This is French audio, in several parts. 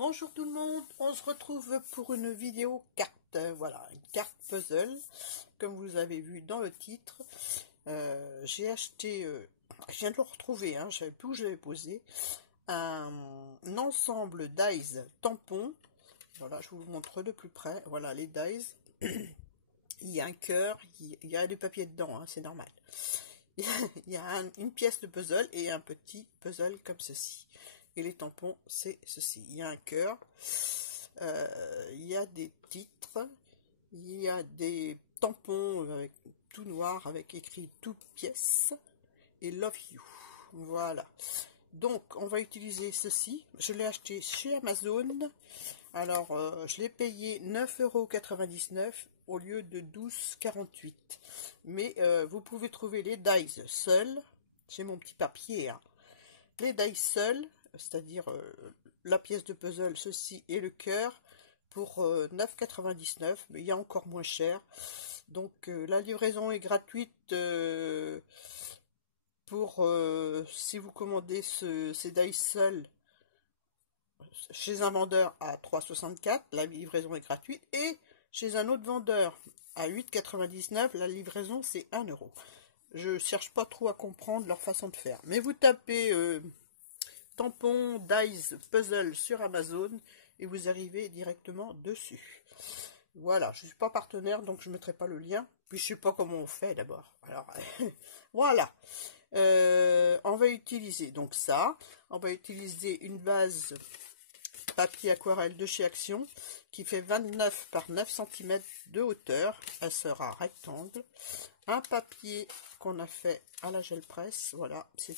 Bonjour tout le monde, on se retrouve pour une vidéo carte. Voilà, une carte puzzle, comme vous avez vu dans le titre. J'ai acheté, je viens de le retrouver, hein, je savais plus où je l'avais posé, un ensemble dies tampons. Voilà, je vous le montre de plus près. Voilà les dies. Il y a un cœur, il y a du papier dedans, hein, c'est normal. Il y a une pièce de puzzle et un petit puzzle comme ceci. Et les tampons, c'est ceci. Il y a un cœur, il y a des titres, il y a des tampons avec tout noir avec écrit toute pièce et Love You. Voilà. Donc, on va utiliser ceci. Je l'ai acheté chez Amazon. Alors, je l'ai payé 9,99 € au lieu de 12,48 €. Mais vous pouvez trouver les dies seuls. J'ai mon petit papier. Hein. Les dies seuls, c'est-à-dire la pièce de puzzle, ceci et le cœur, pour 9,99 €. Mais il y a encore moins cher. Donc, la livraison est gratuite pour si vous commandez ces dies seuls chez un vendeur à 3,64 €, la livraison est gratuite, et chez un autre vendeur à 8,99 €, la livraison c'est 1 €. Je cherche pas trop à comprendre leur façon de faire, mais vous tapez tampon dies puzzle sur Amazon et vous arrivez directement dessus. Voilà, je suis pas partenaire donc je mettrai pas le lien, puis je sais pas comment on fait d'abord. Alors voilà. On va utiliser donc ça, on va utiliser une base papier aquarelle de chez Action qui fait 29 par 9 cm de hauteur, elle sera rectangle, un papier qu'on a fait à la gel presse, voilà, c'est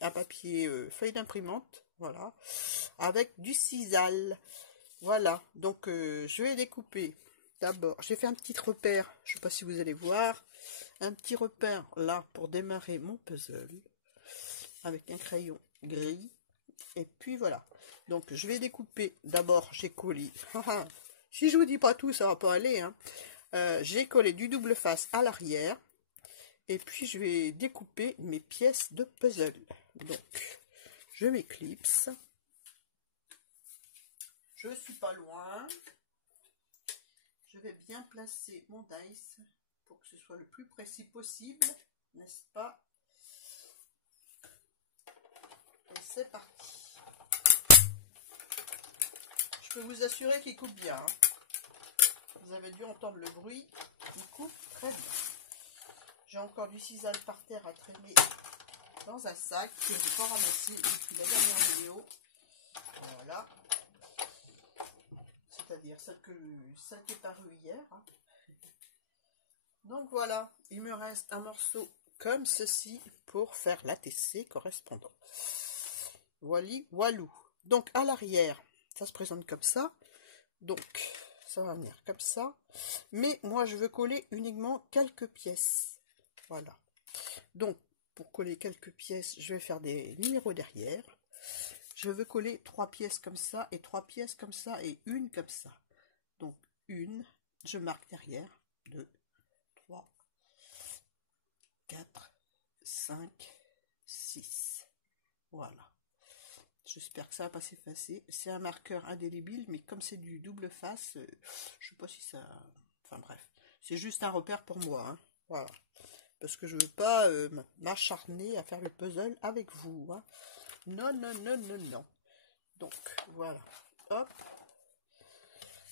un papier feuille d'imprimante, voilà, avec du sisal, voilà, donc je vais découper. D'abord, j'ai fait un petit repère, je sais pas si vous allez voir, un petit repère là pour démarrer mon puzzle avec un crayon gris. Et puis voilà, donc je vais découper. D'abord j'ai collé, si je vous dis pas tout ça va pas aller, hein. J'ai collé du double face à l'arrière et puis je vais découper mes pièces de puzzle. Donc je m'éclipse, je suis pas loin, je vais bien placer mon dice pour que ce soit le plus précis possible, n'est-ce pas? Et c'est parti. Je peux vous assurer qu'il coupe bien. Hein. Vous avez dû entendre le bruit. Il coupe très bien. J'ai encore du sisal par terre à traîner dans un sac que je n'ai pas ramassé depuis la dernière vidéo. Voilà. C'est-à-dire celle qui est parue hier. Hein. Donc voilà. Il me reste un morceau comme ceci pour faire l'ATC correspondant. Voili, voilou. Donc à l'arrière. Ça se présente comme ça, donc ça va venir comme ça, mais moi je veux coller uniquement quelques pièces, voilà. Donc pour coller quelques pièces, je vais faire des numéros derrière. Je veux coller 3 pièces comme ça, et 3 pièces comme ça, et une comme ça. Donc une, je marque derrière, 2, 3, 4, 5, 6, voilà. J'espère que ça va pas s'effacer. C'est un marqueur indélébile, mais comme c'est du double face, je sais pas si ça... Enfin bref, c'est juste un repère pour moi. Hein. Voilà. Parce que je veux pas m'acharner à faire le puzzle avec vous. Hein. Non, non, non, non, non. Donc, voilà. Hop.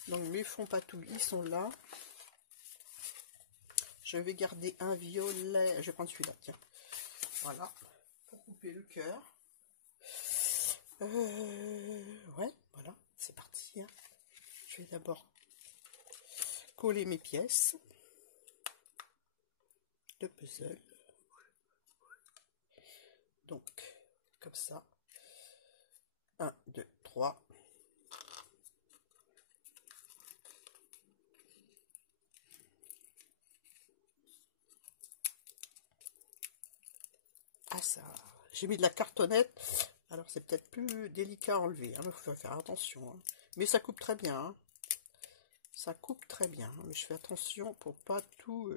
Donc mes fonds patouilles, ils sont là. Je vais garder un violet. Je vais prendre celui-là, tiens. Voilà. Pour couper le cœur. Ouais, voilà, c'est parti. Hein. Je vais d'abord coller mes pièces de puzzle. Donc, comme ça. 1, 2, 3. Ah ça, j'ai mis de la cartonnette. Alors c'est peut-être plus délicat à enlever, hein, il faut faire attention. Hein. Mais ça coupe très bien. Hein. Ça coupe très bien, hein, mais je fais attention pour pas tout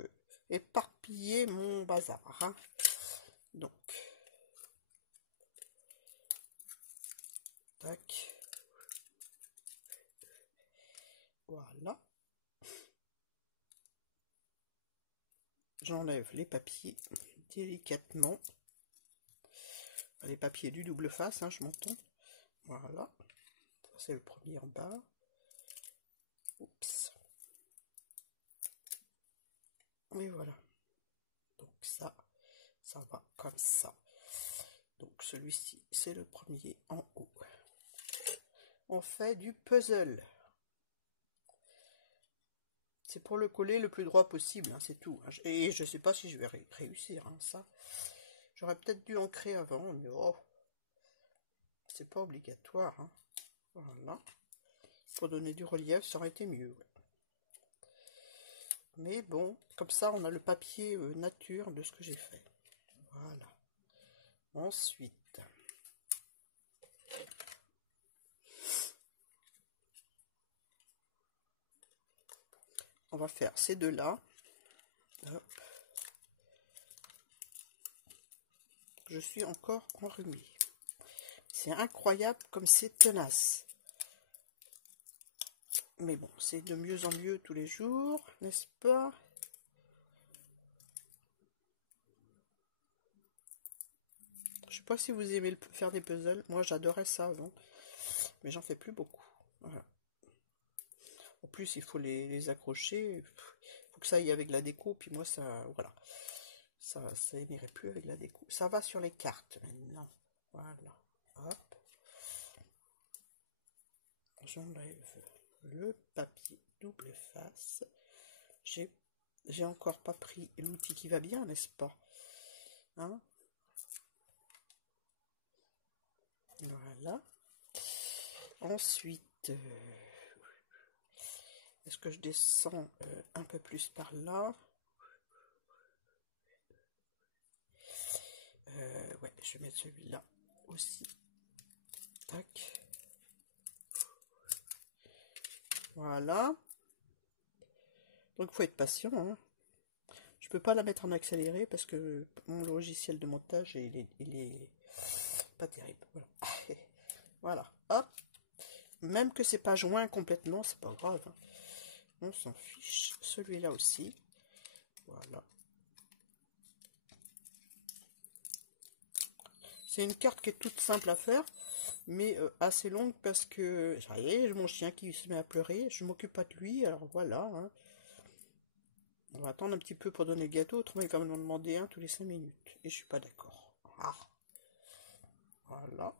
éparpiller mon bazar. Hein. Donc, tac. Voilà. J'enlève les papiers délicatement. Les papiers du double face, hein, je m'entends. Voilà. Ça, c'est le premier en bas. Oups. Et voilà. Donc ça va comme ça. Donc celui-ci, c'est le premier en haut. On fait du puzzle. C'est pour le coller le plus droit possible, hein, c'est tout. Et je sais pas si je vais réussir, hein, ça. J'aurais peut-être dû ancrer avant, mais oh, c'est pas obligatoire. Hein. Voilà. Pour donner du relief, ça aurait été mieux. Ouais. Mais bon, comme ça, on a le papier nature de ce que j'ai fait. Voilà. Ensuite, on va faire ces deux-là. Je suis encore enrhumée. C'est incroyable comme c'est tenace. Mais bon, c'est de mieux en mieux tous les jours, n'est-ce pas? Je sais pas si vous aimez faire des puzzles. Moi, j'adorais ça avant. Mais j'en fais plus beaucoup. Voilà. En plus, il faut les accrocher. Il faut que ça aille avec la déco. Puis moi, ça, voilà. Ça n'irait plus avec la déco. Ça va sur les cartes maintenant. Voilà. Hop. J'enlève le papier double face. J'ai encore pas pris l'outil qui va bien, n'est-ce pas? Hein? Voilà. Ensuite, est-ce que je descends un peu plus par là? Ouais, je vais mettre celui-là aussi. Tac. Voilà. Donc, il faut être patient. Hein. Je peux pas la mettre en accéléré parce que mon logiciel de montage, il est pas terrible. Voilà. Voilà. Hop. Même que c'est pas joint complètement, c'est pas grave. Hein. On s'en fiche. Celui-là aussi. Voilà. C'est une carte qui est toute simple à faire, mais assez longue parce que, ça y est, mon chien qui se met à pleurer, je m'occupe pas de lui, alors voilà. Hein. On va attendre un petit peu pour donner le gâteau, autrement il va m'en demander un tous les 5 minutes, et je suis pas d'accord. Ah. Voilà.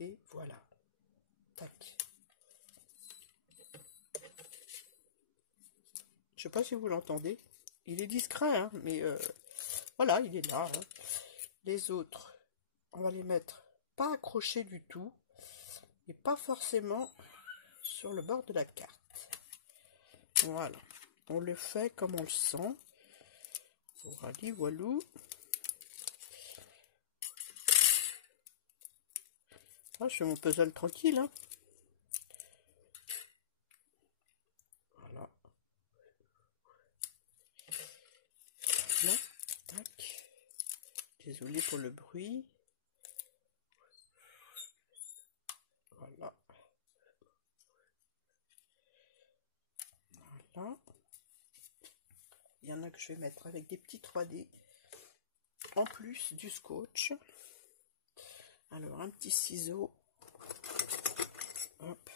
Et voilà. Tac. Je sais pas si vous l'entendez. Il est discret, hein, mais voilà, il est là. Hein. Les autres, on va les mettre pas accrochés du tout, et pas forcément sur le bord de la carte. Voilà. On le fait comme on le sent. Voilà, voilou. Ah, je fais mon puzzle tranquille. Hein. Voilà. Là, tac. Désolé pour le bruit. Voilà. Voilà. Il y en a que je vais mettre avec des petits 3D. En plus du scotch. Alors, un petit ciseau. Hop.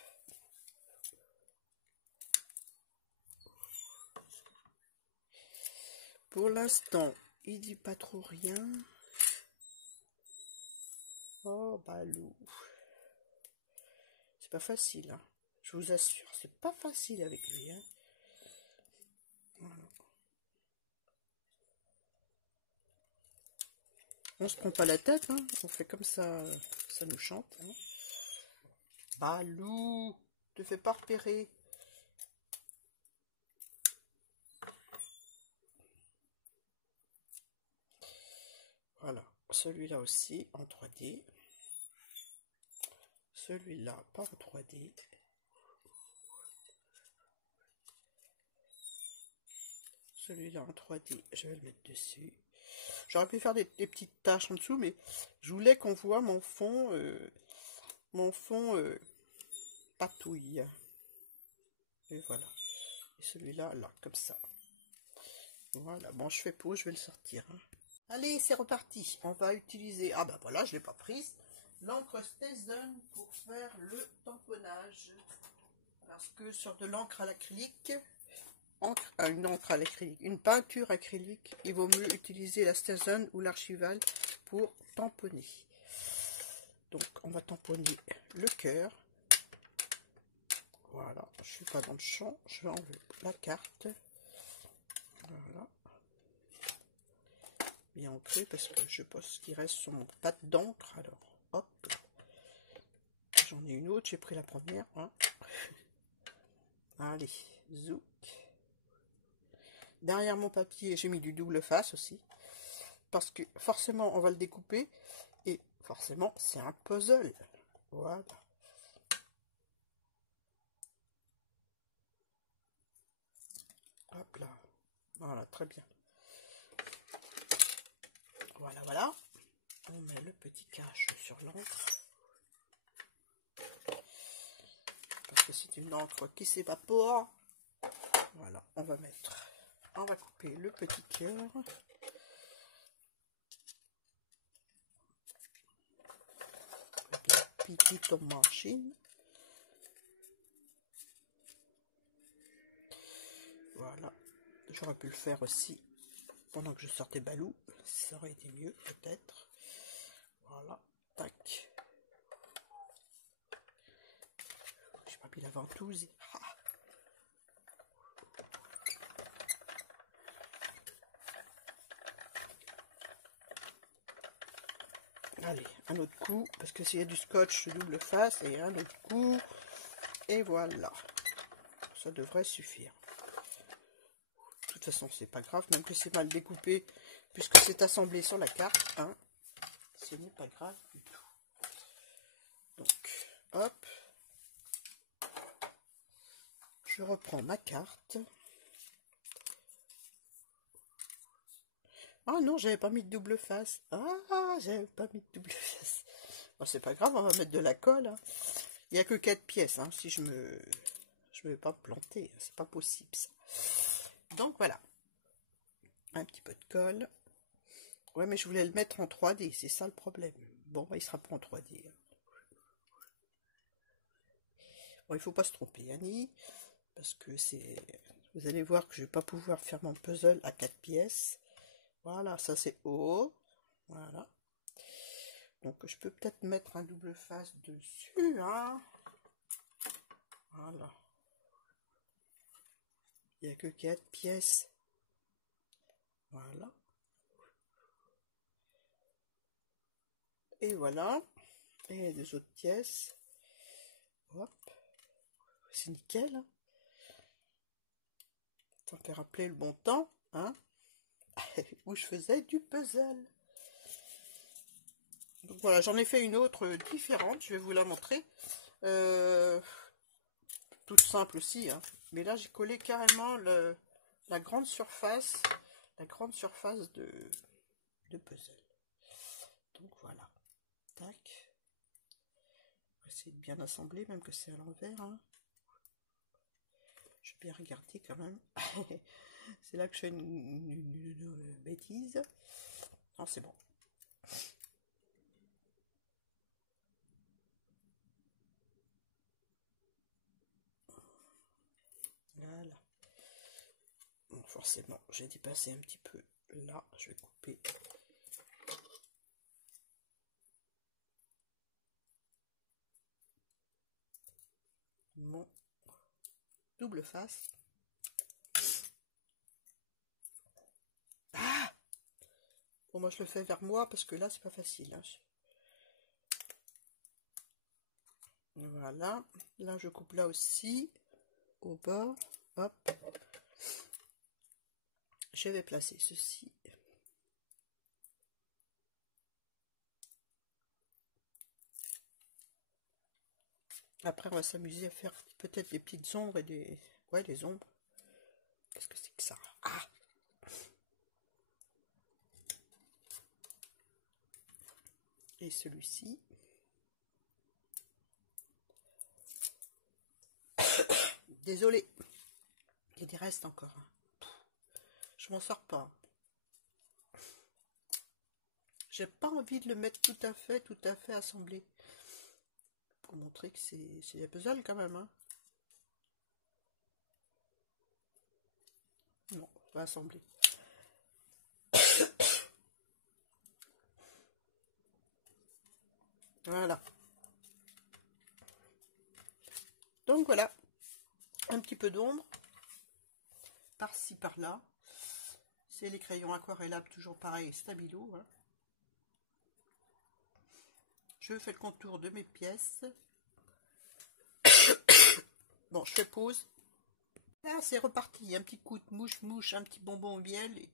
Pour l'instant, il dit pas trop rien. Oh, balou. C'est pas facile, hein. Je vous assure, c'est pas facile avec lui, hein. Voilà. On se prend pas la tête, hein. On fait comme ça, ça nous chante. Hein. Balou, te fais pas repérer. Voilà, celui-là aussi en 3D. Celui-là pas en 3D. Celui-là en 3D, je vais le mettre dessus. J'aurais pu faire des petites taches en dessous, mais je voulais qu'on voit mon fond patouille. Et voilà. Et celui-là, là, comme ça. Voilà. Bon, je fais pause, je vais le sortir. Hein. Allez, c'est reparti. On va utiliser... Ah ben voilà, je ne l'ai pas prise. L'encre Stetson pour faire le tamponnage. Parce que sur de l'encre à l'acrylique, une peinture acrylique, il vaut mieux utiliser la Stetson ou l'Archival pour tamponner. Donc, on va tamponner le cœur. Voilà, je suis pas dans le champ, je vais enlever la carte. Voilà. Bien ancré parce que je pense qu'il reste sur mon pâte d'encre. Alors, hop. J'en ai une autre, j'ai pris la première. Hein. Allez, zouk. Derrière mon papier, j'ai mis du double face aussi. Parce que forcément, on va le découper. Et forcément, c'est un puzzle. Voilà. Hop là. Voilà, très bien. Voilà, voilà. On met le petit cache sur l'encre. Parce que c'est une encre qui s'évapore. Voilà, on va couper le petit cœur. Avec la petite machine. Voilà. J'aurais pu le faire aussi pendant que je sortais Balou. Ça aurait été mieux, peut-être. Voilà. Tac. J'ai pas mis la ventouse. Ah. Allez, un autre coup, parce que s'il y a du scotch double face, et un autre coup, et voilà. Ça devrait suffire. De toute façon, c'est pas grave, même que c'est mal découpé, puisque c'est assemblé sur la carte, hein, ce n'est pas grave du tout. Donc, hop, je reprends ma carte. Ah non, j'avais pas mis de double face. Ah, j'avais pas mis de double face. Bon, c'est pas grave, on va mettre de la colle. Hein. Il n'y a que 4 pièces, hein, si je vais pas me planter, c'est pas possible ça. Donc voilà, un petit peu de colle. Ouais, mais je voulais le mettre en 3D, c'est ça le problème. Bon, bah, il sera pas en 3D. Bon, il faut pas se tromper, Annie, parce que c'est... Vous allez voir que je vais pas pouvoir faire mon puzzle à 4 pièces. Voilà, ça c'est haut. Voilà. Donc je peux peut-être mettre un double face dessus, hein. Voilà. Il n'y a que 4 pièces. Voilà. Et voilà. Et les 2 autres pièces. Hop. C'est nickel. Hein. Ça me fait rappeler le bon temps, hein. Où je faisais du puzzle. Donc voilà, j'en ai fait une autre différente, je vais vous la montrer. Toute simple aussi, hein. Mais là j'ai collé carrément la grande surface de puzzle. Donc voilà. Tac. On va essayer de bien assembler, même que c'est à l'envers. Hein. Je vais bien regarder quand même. C'est là que je fais une bêtise. Non, c'est bon. Voilà. Bon, forcément, j'ai dépassé un petit peu. Là, je vais couper. Mon double face. Ah! Bon, moi je le fais vers moi parce que là c'est pas facile. Hein. Voilà. Là je coupe là aussi. Au bord. Hop. Je vais placer ceci. Après on va s'amuser à faire peut-être des petites ombres et des... Ouais, des ombres. Qu'est-ce que c'est que ça? Ah! Et celui-ci. Désolée. Il y a des restes encore. Je m'en sors pas. J'ai pas envie de le mettre tout à fait assemblé. Pour montrer que c'est des puzzles quand même. Hein. Non, pas assemblé. Voilà. Donc voilà. Un petit peu d'ombre. Par-ci, par-là. C'est les crayons aquarellables, toujours pareil, stabilo. Hein. Je fais le contour de mes pièces. Bon, je fais pause. Là, c'est reparti. Un petit coup de mouche, un petit bonbon au miel, et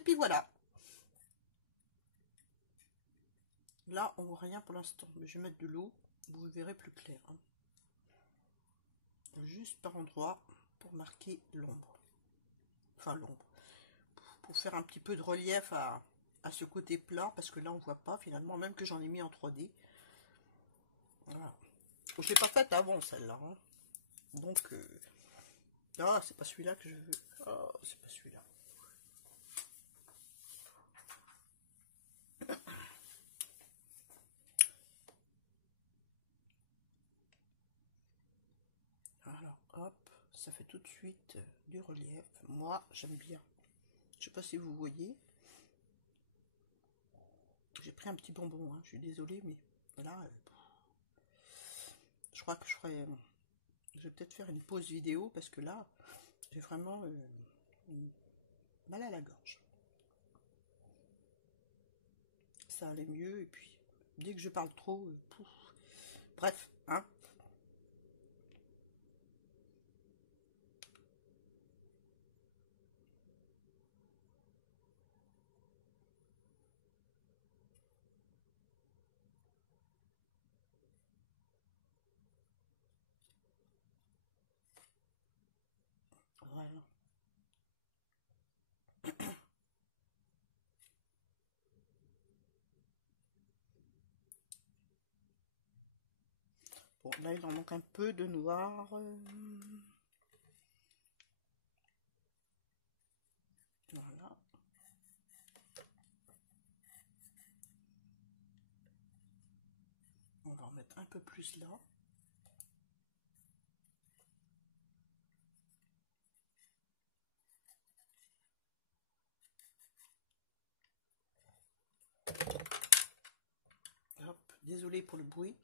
puis voilà. Là, on voit rien pour l'instant, mais je vais mettre de l'eau. Vous verrez plus clair. Hein. Juste par endroit pour marquer l'ombre. Enfin, l'ombre. Pour faire un petit peu de relief à ce côté plat, parce que là, on voit pas finalement, même que j'en ai mis en 3D. Voilà. Je l'ai pas faite avant, celle-là. Hein. Donc, ah, c'est pas celui-là que je veux. Oh, c'est pas celui-là. Alors, hop, ça fait tout de suite du relief. Moi, j'aime bien. Je sais pas si vous voyez. J'ai pris un petit bonbon, hein. Je suis désolée, mais voilà. Je crois que je vais peut-être faire une pause vidéo parce que là, j'ai vraiment mal à la gorge. Ça allait mieux et puis dès que je parle trop, bref, hein. Voilà. Bon, là, il en manque un peu de noir. Voilà. On va en mettre un peu plus là. Hop, désolé pour le bruit.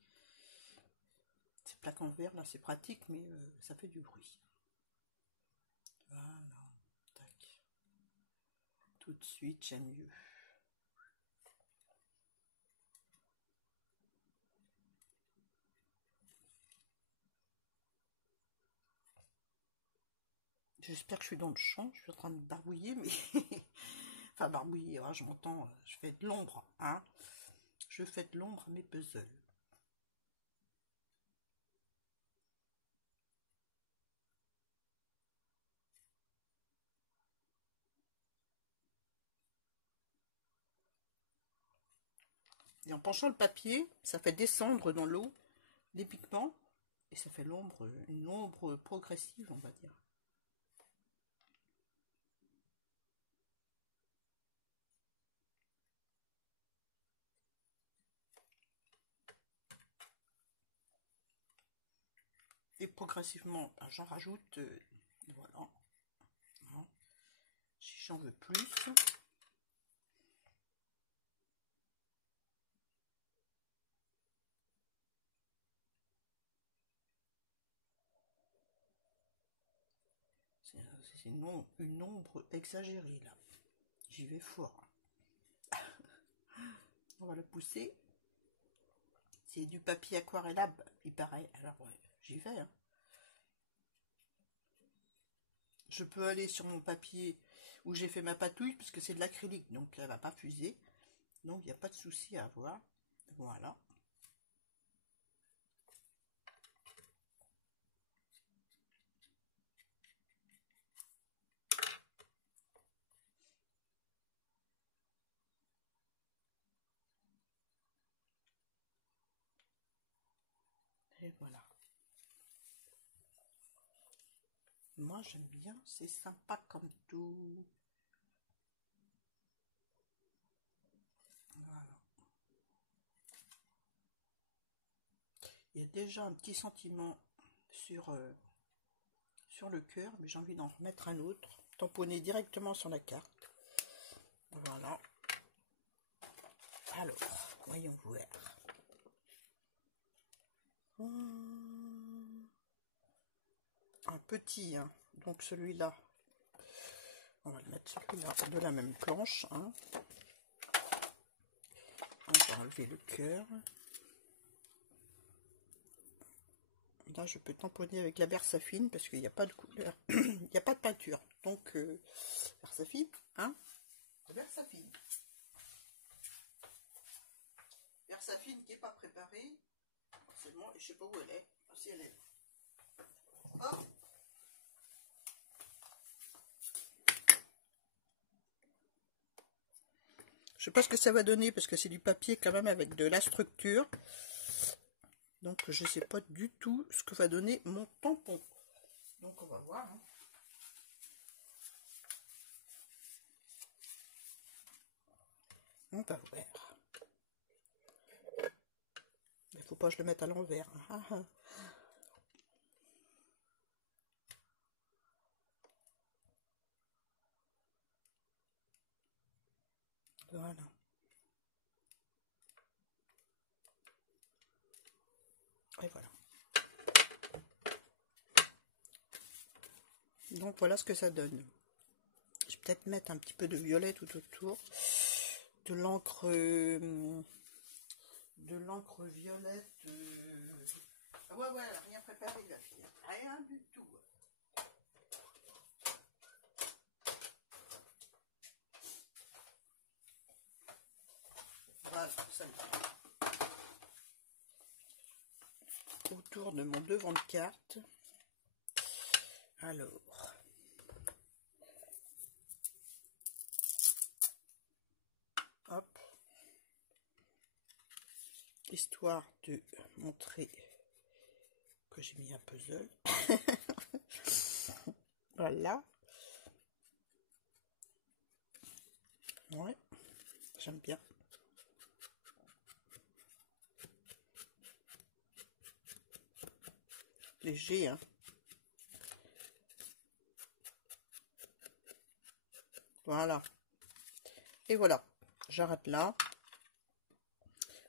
Ces plaques en verre, là, c'est pratique, mais ça fait du bruit. Voilà. Tac. Tout de suite, j'aime mieux. J'espère que je suis dans le champ. Je suis en train de barbouiller, mais... enfin, barbouiller, hein, je m'entends. Je fais de l'ombre, hein. Je fais de l'ombre à mes puzzles. Et en penchant le papier, ça fait descendre dans l'eau les pigments. Et ça fait l'ombre, une ombre progressive, on va dire. Et progressivement, ben, j'en rajoute, voilà. Hein. Si j'en veux plus. C'est une ombre exagérée, là. J'y vais fort. On va la pousser. C'est du papier aquarellable, il paraît. Alors, ouais, j'y vais. Hein. Je peux aller sur mon papier où j'ai fait ma patouille, puisque c'est de l'acrylique, donc elle va pas fuser. Donc, il n'y a pas de souci à avoir. Voilà. Et voilà. Moi, j'aime bien, c'est sympa comme tout. Voilà. Il y a déjà un petit sentiment sur le cœur, mais j'ai envie d'en remettre un autre, tamponné directement sur la carte. Voilà. Alors, voyons voir. Un petit, hein. Donc celui-là, on va le mettre celui-là de la même planche. Hein. On va enlever le cœur. Là, je peux tamponner avec la Versafine parce qu'il n'y a pas de couleur, il n'y a pas de peinture. Donc, Versafine, hein, Versafine. Versafine qui n'est pas préparée, forcément, et je sais pas où elle est. Ah, si elle est là. Oh. Je sais pas ce que ça va donner parce que c'est du papier quand même avec de la structure. Donc je sais pas du tout ce que va donner mon tampon. Donc on va voir. Hein. On va voir. Il faut pas que je le mette à l'envers. Hein. Voilà. Et voilà. Donc voilà ce que ça donne. Je vais peut-être mettre un petit peu de violet tout autour. De l'encre violette. Ah ouais, elle a rien préparé la fille. Rien du tout. Voilà, ça autour de mon devant de carte. Alors. Hop. Histoire de montrer que j'ai mis un puzzle. Voilà. Ouais, j'aime bien. Léger, hein. Voilà. Et voilà. J'arrête là.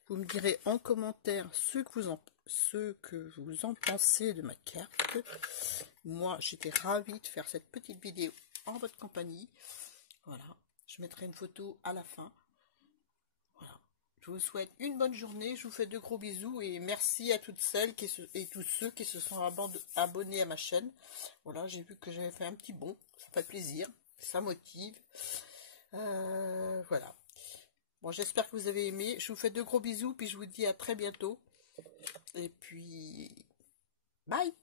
Vous me direz en commentaire ce que vous en pensez de ma carte. Moi, j'étais ravie de faire cette petite vidéo en votre compagnie. Voilà. Je mettrai une photo à la fin. Voilà. Je vous souhaite une bonne journée. Je vous fais de gros bisous et merci à toutes celles et tous ceux qui se sont abonnés à ma chaîne. Voilà, j'ai vu que j'avais fait un petit bond. Ça fait plaisir. Ça motive. Voilà. Bon, j'espère que vous avez aimé. Je vous fais de gros bisous, puis je vous dis à très bientôt. Et puis, bye!